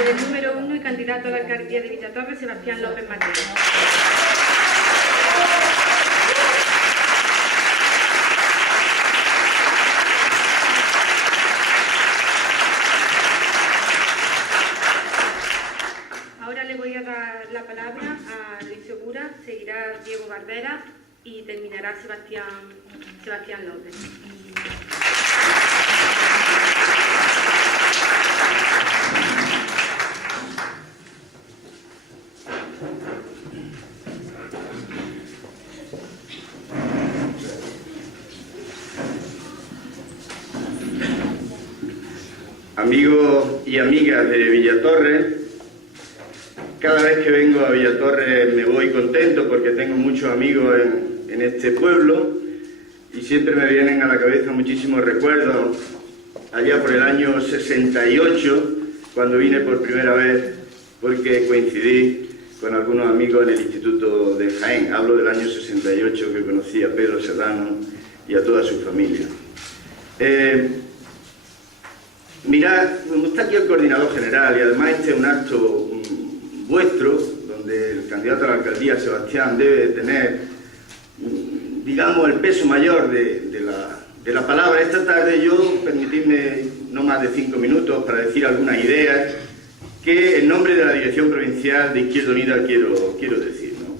por el número 1 y candidato a la alcaldía de Villatorre, Sebastián López Mateo. Ahora le voy a dar la palabra a Luis Segura, seguirá Diego Barbera y terminará Sebastián López. Amigos y amigas de Villatorre, cada vez que vengo a Villatorre me voy contento porque tengo muchos amigos en este pueblo y siempre me vienen a la cabeza muchísimos recuerdos. Allá por el año 68, cuando vine por primera vez, porque coincidí con algunos amigos en el Instituto de Jaén. Hablo del año 68, que conocí a Pedro Serrano y a toda su familia. Mirad, está aquí el coordinador general y además este es un acto vuestro, donde el candidato a la alcaldía, Sebastián, debe tener, digamos, el peso mayor de la palabra. Esta tarde yo, permitidme no más de 5 minutos para decir algunas ideas que en nombre de la Dirección Provincial de Izquierda Unida quiero decir, ¿no?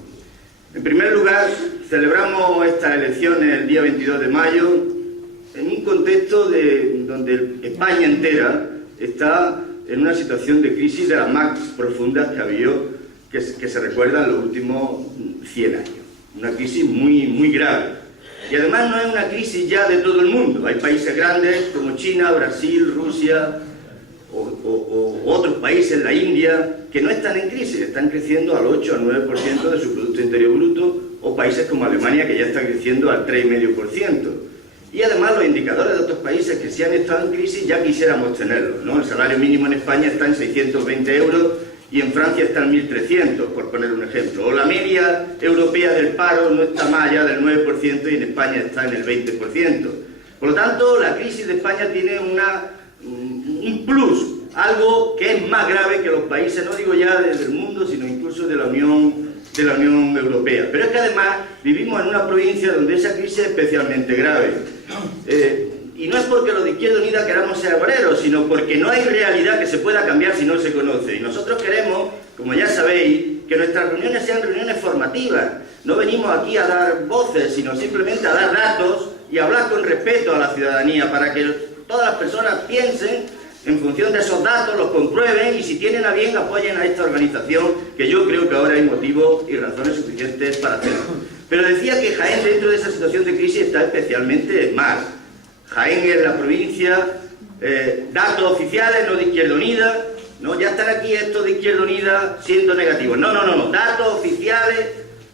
En primer lugar, celebramos estas elecciones el día 22 de mayo en un contexto donde España entera está en una situación de crisis de las más profundas que ha habido, que se recuerda en los últimos 100 años. Una crisis muy grave. Y además no es una crisis ya de todo el mundo. Hay países grandes como China, Brasil, Rusia o otros países, la India, que no están en crisis, están creciendo al 8 al 9% de su Producto Interior Bruto, o países como Alemania, que ya está creciendo al 3,5%. Y además los indicadores de otros países que sí han estado en crisis ya quisiéramos tenerlos, ¿no? El salario mínimo en España está en 620 euros y en Francia está en 1.300, por poner un ejemplo. O la media europea del paro no está más allá del 9% y en España está en el 20%. Por lo tanto, la crisis de España tiene un plus, algo que es más grave que los países, no digo ya del mundo, sino incluso de la Unión Europea. Pero es que además vivimos en una provincia donde esa crisis es especialmente grave. Y no es porque los de Izquierda Unida queramos ser agoreros, sino porque no hay realidad que se pueda cambiar si no se conoce. Y nosotros queremos, como ya sabéis, que nuestras reuniones sean reuniones formativas. No venimos aquí a dar voces, sino simplemente a dar datos y a hablar con respeto a la ciudadanía, para que todas las personas piensen en función de esos datos, los comprueben y si tienen a bien apoyen a esta organización, que yo creo que ahora hay motivos y razones suficientes para hacerlo. Pero decía que Jaén, dentro de esa situación de crisis, está especialmente mal. Jaén es la provincia, datos oficiales, no de Izquierda Unida, ¿no? Ya están aquí estos de Izquierda Unida siendo negativos. No, datos oficiales,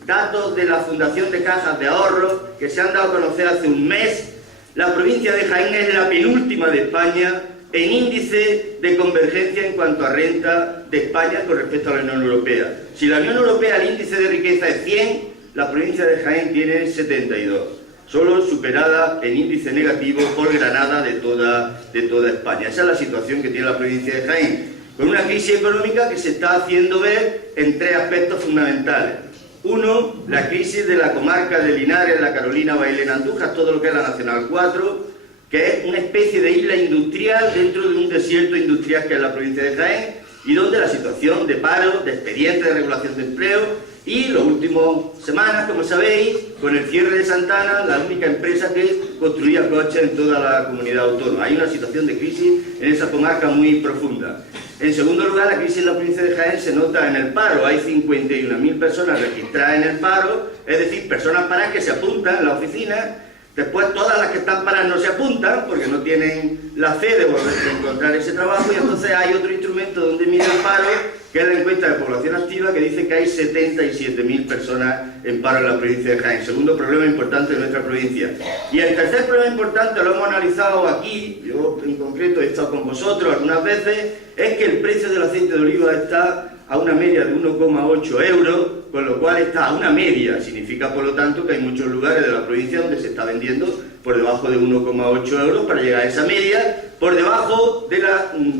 datos de la Fundación de Cajas de Ahorro, que se han dado a conocer hace un mes. La provincia de Jaén es la penúltima de España en índice de convergencia en cuanto a renta de España con respecto a la Unión Europea. Si la Unión Europea, el índice de riqueza es 100, la provincia de Jaén tiene 72, solo superada en índice negativo por Granada de toda España. Esa es la situación que tiene la provincia de Jaén, con una crisis económica que se está haciendo ver en 3 aspectos fundamentales. Uno, la crisis de la comarca de Linares, la Carolina, Bailén, Andújar, todo lo que es la Nacional 4, que es una especie de isla industrial dentro de un desierto industrial que es la provincia de Jaén, y donde la situación de paro, de expedientes de regulación de empleo, y las últimas semanas, como sabéis, con el cierre de Santana, la única empresa que construía coches en toda la comunidad autónoma. Hay una situación de crisis en esa comarca muy profunda. En segundo lugar, la crisis en la provincia de Jaén se nota en el paro. Hay 51.000 personas registradas en el paro, es decir, personas paradas que se apuntan en la oficina. Después todas las que están paradas no se apuntan porque no tienen la fe de volver a encontrar ese trabajo, y entonces hay otro instrumento donde mide el paro, que es la encuesta de población activa, que dice que hay 77.000 personas en paro en la provincia de Jaén. Segundo problema importante de nuestra provincia. Y el tercer problema importante, lo hemos analizado aquí, yo en concreto he estado con vosotros algunas veces, es que el precio del aceite de oliva está a una media de 1,8 euros, con lo cual está a una media. Significa, por lo tanto, que hay muchos lugares de la provincia donde se está vendiendo por debajo de 1,8 euros para llegar a esa media, por debajo de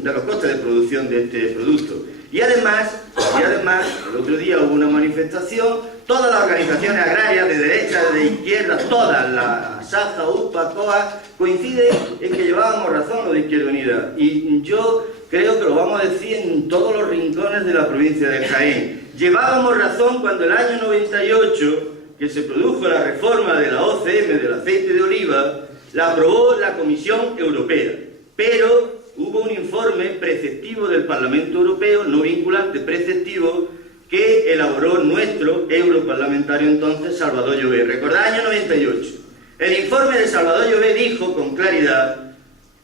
los costes de producción de este producto. Y además, el otro día hubo una manifestación, todas las organizaciones agrarias de derecha, de izquierda, todas, la SAJA, UPA, COA, coinciden en que llevábamos razón los de Izquierda Unida. Y yo creo que lo vamos a decir en todos los rincones de la provincia de Jaén. Llevábamos razón cuando el año 98, que se produjo la reforma de la OCM del aceite de oliva, la aprobó la Comisión Europea. Pero hubo un informe preceptivo del Parlamento Europeo, no vinculante, preceptivo, que elaboró nuestro europarlamentario entonces, Salvador Llobé. Recordad, año 98. El informe de Salvador Llobé dijo con claridad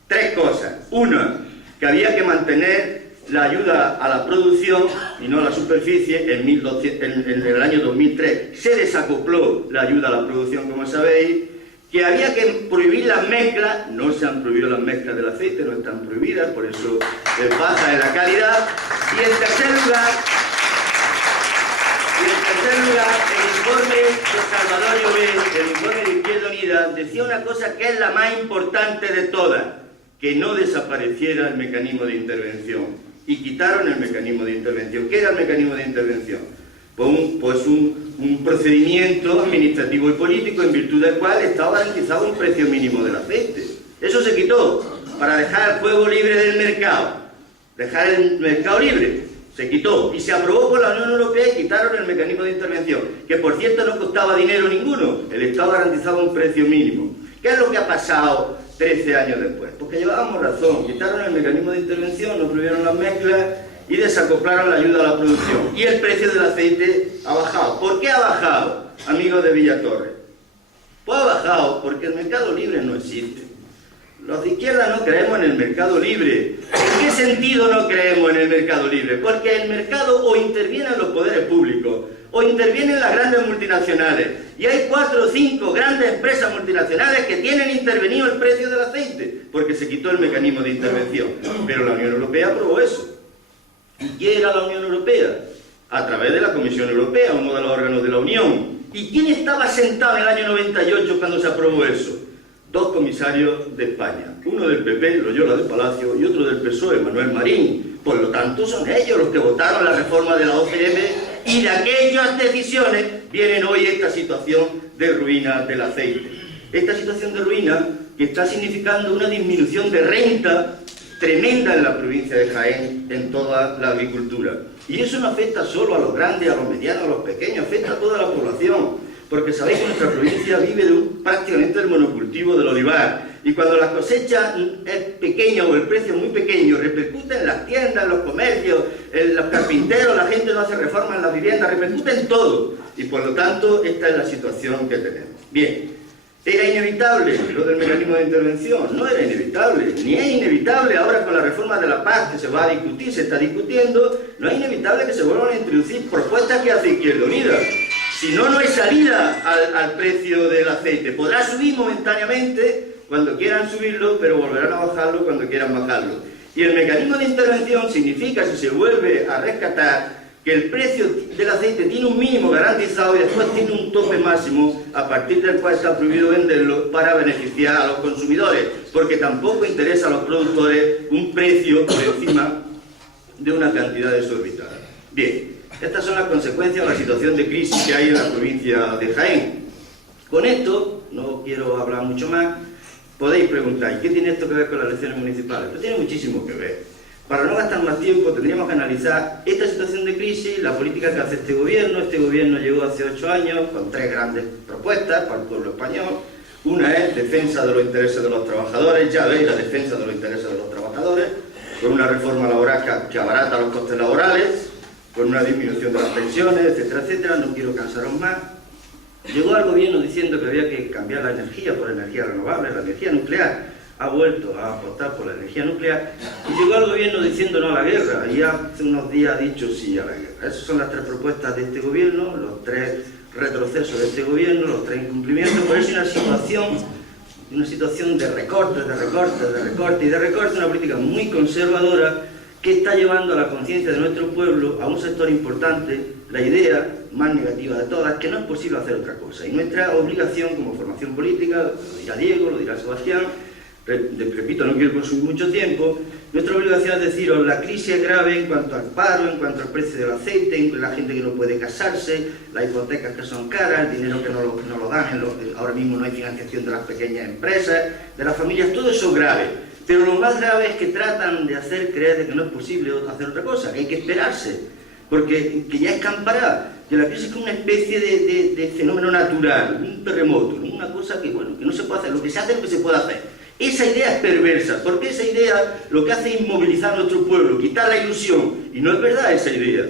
tres cosas. Una, que había que mantener la ayuda a la producción y no a la superficie en el año 2003. Se desacopló la ayuda a la producción, como sabéis, que había que prohibir las mezclas. No se han prohibido las mezclas del aceite, no están prohibidas, por eso baja en la calidad. Y en tercer lugar, el informe de Salvador Llobé, el informe de Izquierda Unida, decía una cosa que es la más importante de todas, que no desapareciera el mecanismo de intervención. Y quitaron el mecanismo de intervención. ¿Qué era el mecanismo de intervención? Pues un procedimiento administrativo y político en virtud del cual estaba garantizado un precio mínimo del aceite. Eso se quitó para dejar el juego libre del mercado. Dejar el mercado libre. Se quitó y se aprobó por la Unión Europea y quitaron el mecanismo de intervención, que por cierto no costaba dinero ninguno. El Estado garantizaba un precio mínimo. ¿Qué es lo que ha pasado 13 años después? Porque llevábamos razón, quitaron el mecanismo de intervención, no prohibieron las mezclas y desacoplaron la ayuda a la producción. Y el precio del aceite ha bajado. ¿Por qué ha bajado, amigos de Villatorre? Pues ha bajado porque el mercado libre no existe. Los de izquierda no creemos en el mercado libre. ¿En qué sentido no creemos en el mercado libre? Porque el mercado o interviene en los poderes públicos o intervienen las grandes multinacionales. Y hay 4 o 5 grandes empresas multinacionales que tienen intervenido el precio del aceite, porque se quitó el mecanismo de intervención. Pero la Unión Europea aprobó eso. ¿Y qué era la Unión Europea? A través de la Comisión Europea, uno de los órganos de la Unión. ¿Y quién estaba sentado en el año 98 cuando se aprobó eso? 2 comisarios de España. Uno del PP, Loyola de Palacio, y otro del PSOE, Manuel Marín. Por lo tanto, son ellos los que votaron la reforma de la OCM, y de aquellas decisiones vienen hoy esta situación de ruina del aceite. Esta situación de ruina que está significando una disminución de renta tremenda en la provincia de Jaén, en toda la agricultura. Y eso no afecta solo a los grandes, a los medianos, a los pequeños, afecta a toda la población. Porque sabéis que nuestra provincia vive prácticamente del monocultivo del olivar. Y cuando la cosecha es pequeña o el precio es muy pequeño, repercute en las tiendas, en los comercios, en los carpinteros, la gente no hace reformas en las viviendas, repercute en todo. Y por lo tanto, esta es la situación que tenemos. Bien, ¿era inevitable lo del mecanismo de intervención? No era inevitable, ni es inevitable ahora con la reforma de la PAC que se va a discutir, se está discutiendo, no es inevitable que se vuelvan a introducir propuestas que hace Izquierda Unida. Si no, no hay salida al precio del aceite. Podrá subir momentáneamente cuando quieran subirlo, pero volverán a bajarlo cuando quieran bajarlo. Y el mecanismo de intervención significa, si se vuelve a rescatar, que el precio del aceite tiene un mínimo garantizado y después tiene un tope máximo a partir del cual está prohibido venderlo para beneficiar a los consumidores, porque tampoco interesa a los productores un precio por encima de una cantidad desorbitada. Bien. Estas son las consecuencias de la situación de crisis que hay en la provincia de Jaén. Con esto, no quiero hablar mucho más, podéis preguntar, ¿qué tiene esto que ver con las elecciones municipales? Pues tiene muchísimo que ver. Para no gastar más tiempo, tendríamos que analizar esta situación de crisis, la política que hace este gobierno. Este gobierno llegó hace 8 años con 3 grandes propuestas para el pueblo español. Una es defensa de los intereses de los trabajadores, ya veis la defensa de los intereses de los trabajadores, con una reforma laboral que abarata los costes laborales, con una disminución de las pensiones, etcétera, etcétera. No quiero cansaros más. Llegó al gobierno diciendo que había que cambiar la energía por energía renovable, la energía nuclear. Ha vuelto a apostar por la energía nuclear y llegó al gobierno diciendo no a la guerra, y hace unos días ha dicho sí a la guerra. Esas son las 3 propuestas de este gobierno, los 3 retrocesos de este gobierno, los 3 incumplimientos. Por eso una situación de recortes, una política muy conservadora que está llevando a la conciencia de nuestro pueblo, a un sector importante, la idea más negativa de todas, que no es posible hacer otra cosa. Y nuestra obligación como formación política, lo dirá Diego, lo dirá Sebastián, repito, no quiero consumir mucho tiempo, nuestra obligación es deciros, la crisis es grave en cuanto al paro, en cuanto al precio del aceite, en la gente que no puede casarse, las hipotecas que son caras, el dinero que no lo dan, ahora mismo no hay financiación de las pequeñas empresas, de las familias, todo eso es grave. Pero lo más grave es que tratan de hacer creer de que no es posible hacer otra cosa, que hay que esperarse, porque que ya escampará, que la crisis es como una especie de fenómeno natural, un terremoto, una cosa que, bueno, que no se puede hacer, lo que se hace es lo que se puede hacer. Esa idea es perversa, porque esa idea lo que hace es inmovilizar a nuestro pueblo, quitar la ilusión, y no es verdad esa idea.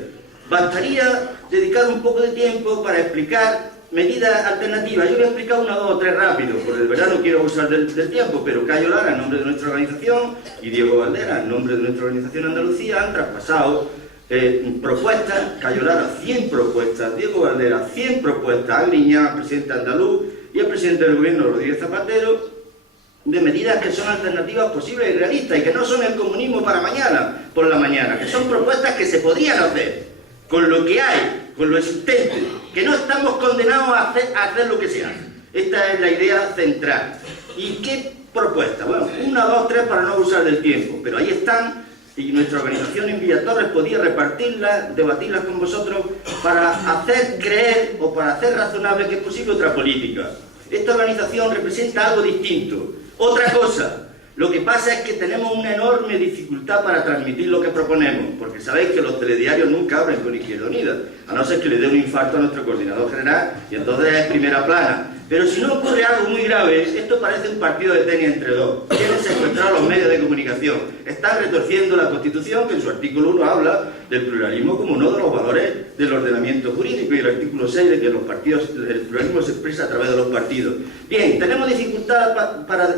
Bastaría dedicar un poco de tiempo para explicar medidas alternativas. Yo voy a explicar una, dos o tres rápido, porque de verdad no quiero abusar del tiempo, pero Cayo Lara, en nombre de nuestra organización, y Diego Valdera, en nombre de nuestra organización Andalucía, han traspasado propuestas. Cayo Lara, 100 propuestas, Diego Valdera, 100 propuestas, Agriñá, presidente andaluz, y el presidente del gobierno, Rodríguez Zapatero, de medidas que son alternativas posibles y realistas, y que no son el comunismo para mañana, por la mañana, que son propuestas que se podrían hacer, con lo que hay, con lo existente, que no estamos condenados a hacer lo que se hace. Esta es la idea central. ¿Y qué propuestas? Bueno, una, dos, tres para no abusar del tiempo, pero ahí están, y nuestra organización en Villatorres podía repartirlas, debatirlas con vosotros, para hacer creer o para hacer razonable que es posible otra política. Esta organización representa algo distinto. Otra cosa, lo que pasa es que tenemos una enorme dificultad para transmitir lo que proponemos, porque sabéis que los telediarios nunca abren con Izquierda Unida, a no ser que le dé un infarto a nuestro coordinador general, y entonces es primera plana. Pero si no ocurre algo muy grave, esto parece un partido de tenis entre dos. Quieren secuestrar los medios de comunicación. Están retorciendo la Constitución, que en su artículo 1 habla del pluralismo como uno de los valores del ordenamiento jurídico, y el artículo 6 de que los partidos, el pluralismo se expresa a través de los partidos. Bien, tenemos dificultad para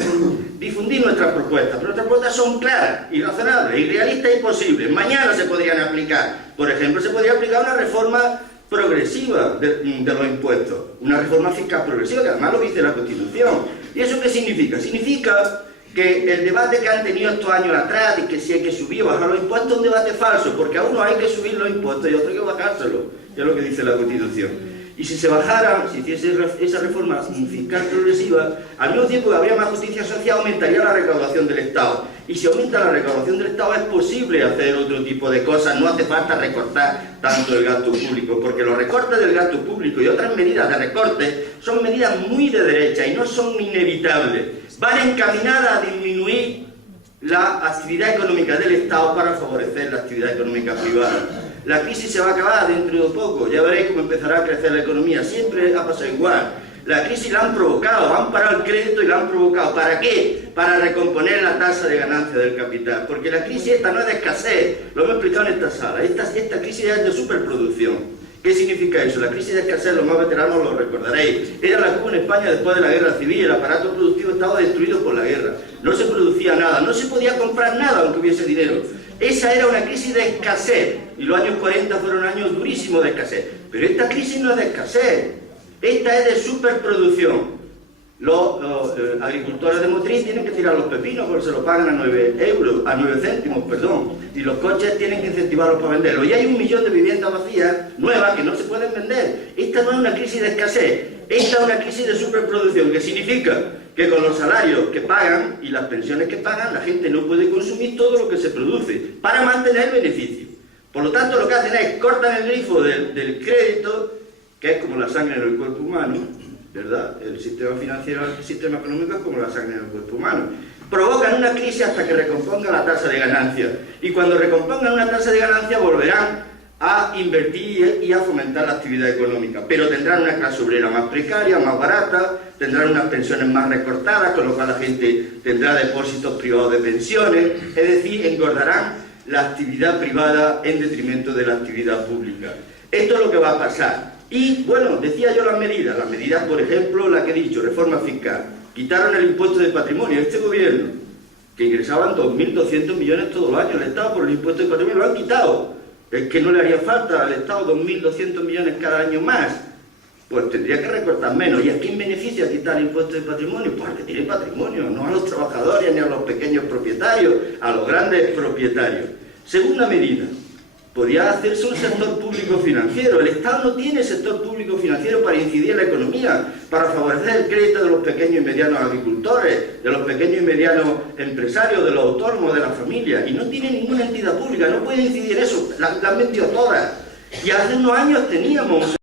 difundir nuestras propuestas, pero nuestras propuestas son claras y razonables, y realistas y posibles. Mañana se podrían aplicar. Por ejemplo, se podría aplicar una reforma progresiva de los impuestos, una reforma fiscal progresiva, que además lo dice la Constitución. ¿Y eso qué significa? Significa que el debate que han tenido estos años atrás, de que si hay que subir o bajar los impuestos, es un debate falso, porque a uno hay que subir los impuestos y a otro hay que bajárselos, que es lo que dice la Constitución. Y si se bajara, si hiciese esa reforma fiscal progresiva, al mismo tiempo que habría más justicia social, aumentaría la recaudación del Estado. Y si aumenta la recaudación del Estado, es posible hacer otro tipo de cosas, no hace falta recortar tanto el gasto público, porque los recortes del gasto público y otras medidas de recorte son medidas muy de derecha y no son inevitables. Van encaminadas a disminuir la actividad económica del Estado para favorecer la actividad económica privada. La crisis se va a acabar dentro de poco, ya veréis cómo empezará a crecer la economía, siempre ha pasado igual. La crisis la han provocado, han parado el crédito y la han provocado. ¿Para qué? Para recomponer la tasa de ganancia del capital, porque la crisis esta no es de escasez, lo hemos explicado en esta sala, esta crisis es de superproducción. ¿Qué significa eso? La crisis de escasez, los más veteranos lo recordaréis, era la que hubo en España después de la guerra civil. El aparato productivo estaba destruido por la guerra, no se producía nada, no se podía comprar nada aunque hubiese dinero. Esa era una crisis de escasez, y los años 40 fueron años durísimos de escasez. Pero esta crisis no es de escasez, esta es de superproducción. Los agricultores de Motril tienen que tirar los pepinos porque se los pagan a 9 céntimos, y los coches tienen que incentivarlos para venderlos. Y hay 1 millón de viviendas vacías, nuevas, que no se pueden vender. Esta no es una crisis de escasez, esta es una crisis de superproducción, que significa que con los salarios que pagan y las pensiones que pagan, la gente no puede consumir todo lo que se produce para mantener el beneficio. Por lo tanto, lo que hacen es cortan el grifo del crédito, que es como la sangre en el cuerpo humano, ¿verdad? El sistema financiero, el sistema económico es como la sangre en el cuerpo humano. Provocan una crisis hasta que recompongan la tasa de ganancia. Y cuando recompongan una tasa de ganancia volverán a invertir y a fomentar la actividad económica. Pero tendrán una clase obrera más precaria, más barata, tendrán unas pensiones más recortadas, con lo cual la gente tendrá depósitos privados de pensiones, es decir, engordarán la actividad privada en detrimento de la actividad pública. Esto es lo que va a pasar. Y, bueno, decía yo las medidas, por ejemplo, la que he dicho, reforma fiscal. Quitaron el impuesto de patrimonio. Este gobierno, que ingresaban 2.200 millones todos los años, el Estado por el impuesto de patrimonio, lo han quitado. Es que no le haría falta al Estado 2.200 millones cada año más. Pues tendría que recortar menos. ¿Y a quién beneficia quitar el impuesto de patrimonio? Pues al que tiene patrimonio, no a los trabajadores ni a los pequeños propietarios, a los grandes propietarios. Segunda medida, podía hacerse un sector público financiero. El Estado no tiene sector público financiero para incidir en la economía, para favorecer el crédito de los pequeños y medianos agricultores, de los pequeños y medianos empresarios, de los autónomos, de las familias. Y no tiene ninguna entidad pública, no puede incidir en eso. La han vendido todas. Y hace unos años teníamos